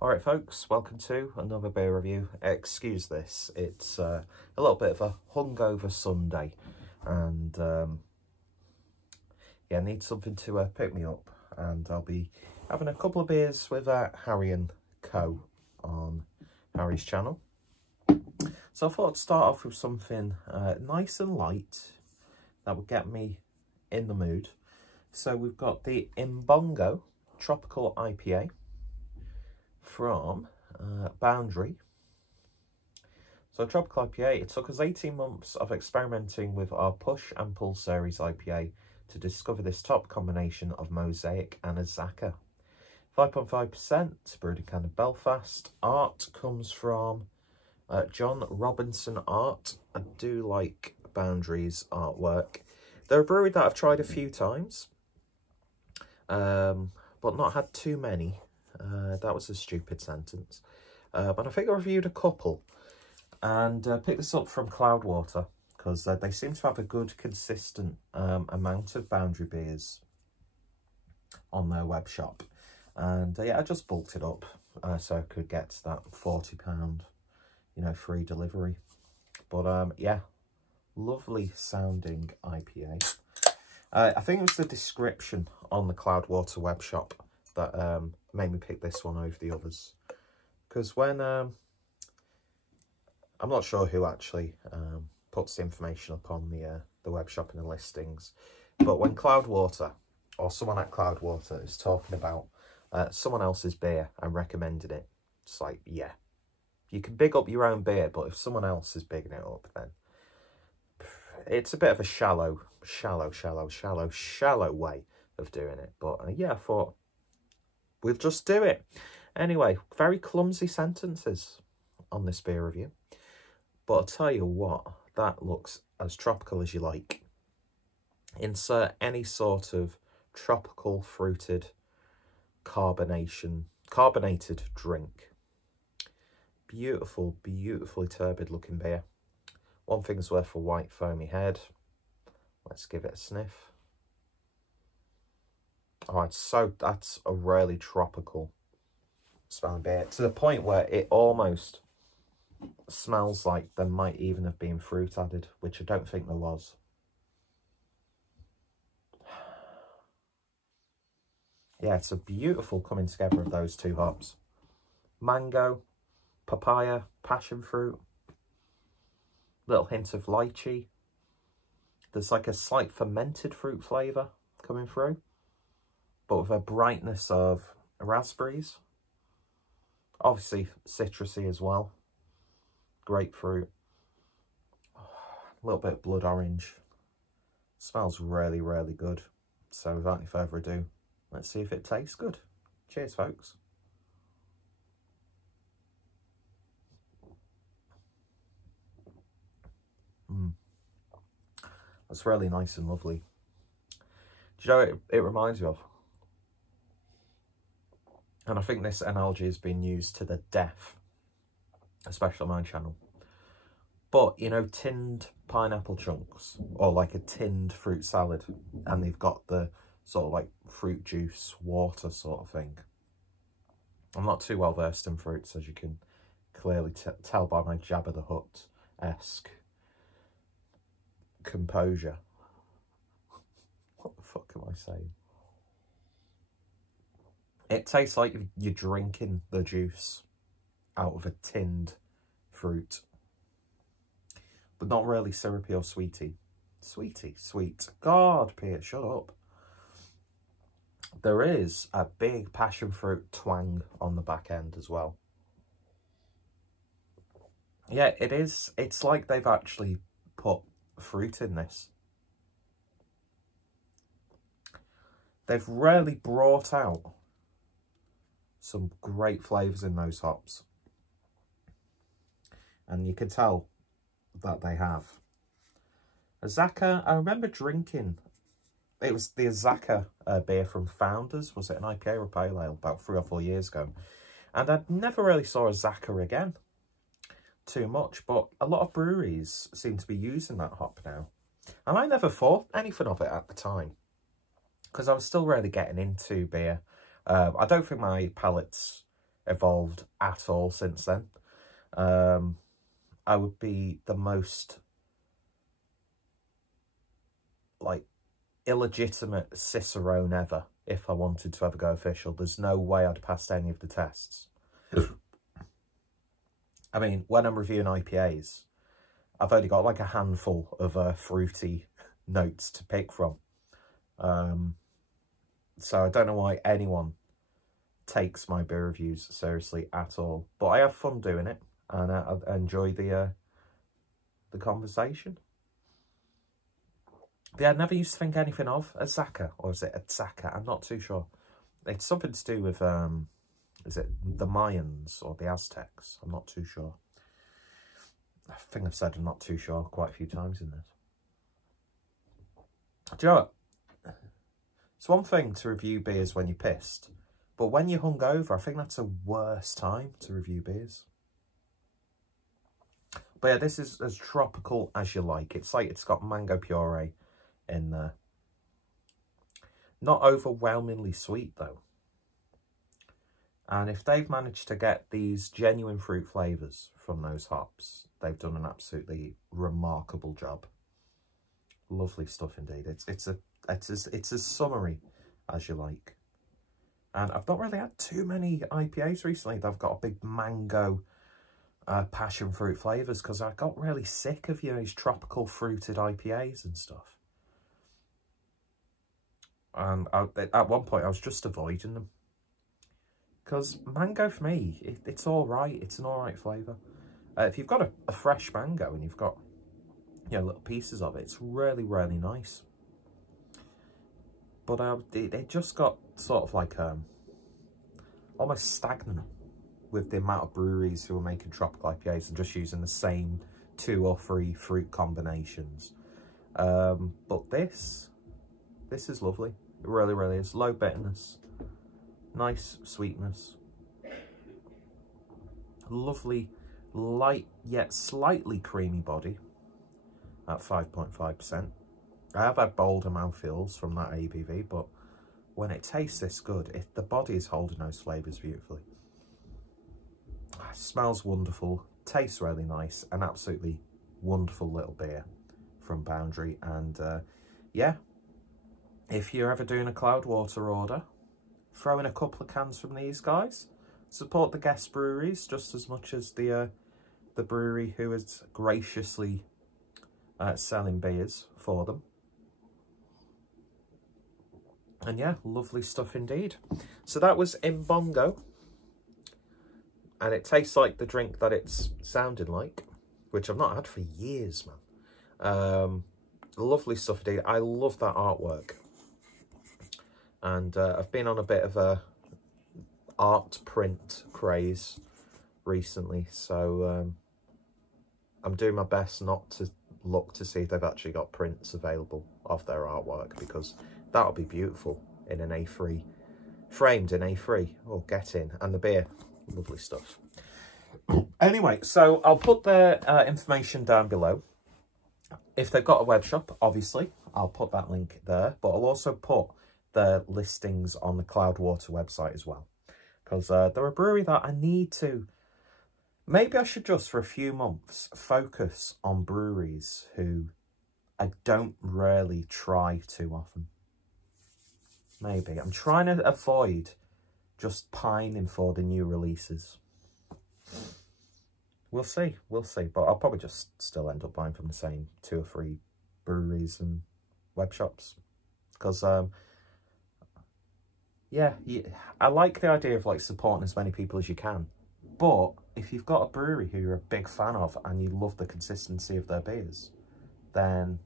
Alright folks, welcome to another beer review. Excuse this, it's a little bit of a hungover Sunday and yeah, I need something to pick me up, and I'll be having a couple of beers with Harry and Co on Harry's channel. So I thought I'd start off with something nice and light that would get me in the mood. So we've got the Imbongo Tropical IPA from Boundary. So Tropical IPA, it took us 18 months of experimenting with our Push and Pull Series IPA to discover this top combination of Mosaic and Azacca. 5.5%, brewed in kind of Belfast. Art comes from John Robinson Art. I do like Boundary's artwork. They're a brewery that I've tried a few times, but not had too many. That was a stupid sentence. But I think I reviewed a couple and picked this up from Cloudwater because they seem to have a good, consistent amount of Boundary beers on their web shop. And yeah, I just bulked it up so I could get that £40, you know, free delivery. But yeah, lovely sounding IPA. I think it was the description on the Cloudwater web shop that made me pick this one over the others, because when I'm not sure who actually puts the information up on the web shop and the listings, but when Cloudwater or someone at Cloudwater is talking about someone else's beer and recommending it, it's like, yeah, you can big up your own beer, but if someone else is bigging it up, then it's a bit of a shallow way of doing it. But yeah, I thought we'll just do it. Anyway, very clumsy sentences on this beer review. But I'll tell you what, that looks as tropical as you like. Insert any sort of tropical fruited carbonated drink. Beautiful, beautifully turbid looking beer. One thing's worth a white foamy head. Let's give it a sniff. Oh, that's a really tropical smelling beer, to the point where it almost smells like there might even have been fruit added, which I don't think there was. Yeah, it's a beautiful coming together of those two hops. Mango, papaya, passion fruit, little hint of lychee. There's like a slight fermented fruit flavour coming through, but with a brightness of raspberries. Obviously citrusy as well. Grapefruit. A little bit of blood orange. Smells really, really good. So without any further ado, let's see if it tastes good. Cheers, folks. That's really nice and lovely. Do you know what it reminds me of? And I think this analogy has been used to the death, especially on my channel. But, you know, tinned pineapple chunks, or like a tinned fruit salad, and they've got the sort of like fruit juice, water sort of thing. I'm not too well versed in fruits, as you can clearly tell by my Jabba the Hutt-esque composure. What the fuck am I saying? It tastes like you're drinking the juice out of a tinned fruit, but not really syrupy or sweety. Sweet. God, Pete, shut up. There is a big passion fruit twang on the back end as well. Yeah, it is. It's like they've actually put fruit in this. They've really brought out some great flavours in those hops. And you can tell that they have. Azacca, I remember drinking, it was the Azacca beer from Founders. Was it an IPA or a pale ale? About 3 or 4 years ago. And I never really saw Azacca again too much, but a lot of breweries seem to be using that hop now. And I never thought anything of it at the time, because I was still really getting into beer. I don't think my palate's evolved at all since then. I would be the most, like, illegitimate cicerone ever if I wanted to ever go official. There's no way I'd passed any of the tests. I mean, when I'm reviewing IPAs, I've only got like a handful of fruity notes to pick from. So I don't know why anyone takes my beer reviews seriously at all. But I have fun doing it, and I enjoy the conversation. But yeah, I never used to think anything of Azacca, or is it Azacca? I'm not too sure. It's something to do with, is it the Mayans or the Aztecs? I'm not too sure. I think I've said I'm not too sure quite a few times in this. Do you know what? It's one thing to review beers when you're pissed, but when you're hungover, I think that's a worse time to review beers. But yeah, this is as tropical as you like. It's like it's got mango puree in there. Not overwhelmingly sweet though. And if they've managed to get these genuine fruit flavours from those hops, they've done an absolutely remarkable job. Lovely stuff indeed. It's as summery as you like. And I've not really had too many IPAs recently that have got a big mango passion fruit flavours, because I got really sick of, you know, these tropical fruited IPAs and stuff. And at one point I was just avoiding them. Because mango for me, it's all right. It's an all right flavour. If you've got a fresh mango and you've got, you know, little pieces of it, it's really, really nice. But it just got sort of like almost stagnant with the amount of breweries who are making tropical IPAs and just using the same 2 or 3 fruit combinations. But this is lovely. It really, really is. Low bitterness. Nice sweetness. Lovely, light yet slightly creamy body at 5.5%. I have had bolder mouthfeels from that ABV, but when it tastes this good, the body is holding those flavours beautifully. It smells wonderful, tastes really nice, an absolutely wonderful little beer from Boundary. And yeah, if you're ever doing a Cloudwater order, throw in a couple of cans from these guys. Support the guest breweries just as much as the brewery who is graciously selling beers for them. And yeah, lovely stuff indeed. So that was Imbongo. And it tastes like the drink that it's sounding like, which I've not had for years, man. Lovely stuff indeed. I love that artwork. And I've been on a bit of a art print craze recently. So I'm doing my best not to look to see if they've actually got prints available of their artwork, because that'll be beautiful in an A3, framed in A3. Oh, get in. And the beer, lovely stuff. Anyway, so I'll put their information down below. If they've got a web shop, obviously, I'll put that link there. But I'll also put their listings on the Cloudwater website as well. Because they're a brewery that I need to... Maybe I should just, for a few months, focus on breweries who I don't really try too often. Maybe. I'm trying to avoid just pining for the new releases. We'll see. We'll see. But I'll probably just still end up buying from the same 2 or 3 breweries and web shops. Because, yeah, I like the idea of like supporting as many people as you can. But if you've got a brewery who you're a big fan of and you love the consistency of their beers, then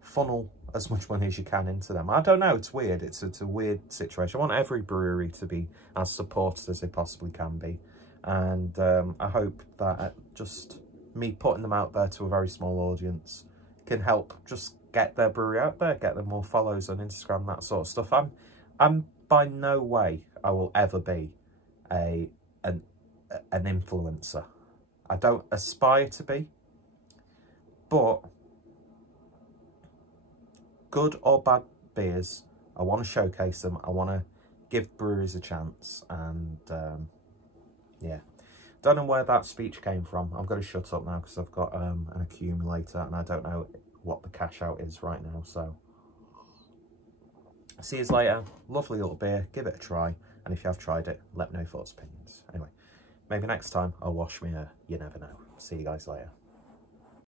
funnel as much money as you can into them. I don't know, it's weird. It's a weird situation. I want every brewery to be as supported as they possibly can be. And I hope that just me putting them out there to a very small audience can help just get their brewery out there, get them more follows on Instagram, that sort of stuff. I'm by no way I will ever be an influencer. I don't aspire to be, but good or bad beers, I want to showcase them. I want to give breweries a chance. And yeah, don't know where that speech came from. I'm going to shut up now because I've got an accumulator and I don't know what the cash out is right now. So see you later. Lovely little beer. Give it a try. And if you have tried it, let me know your thoughts, opinions. Anyway, maybe next time I'll wash my hair. You never know. See you guys later.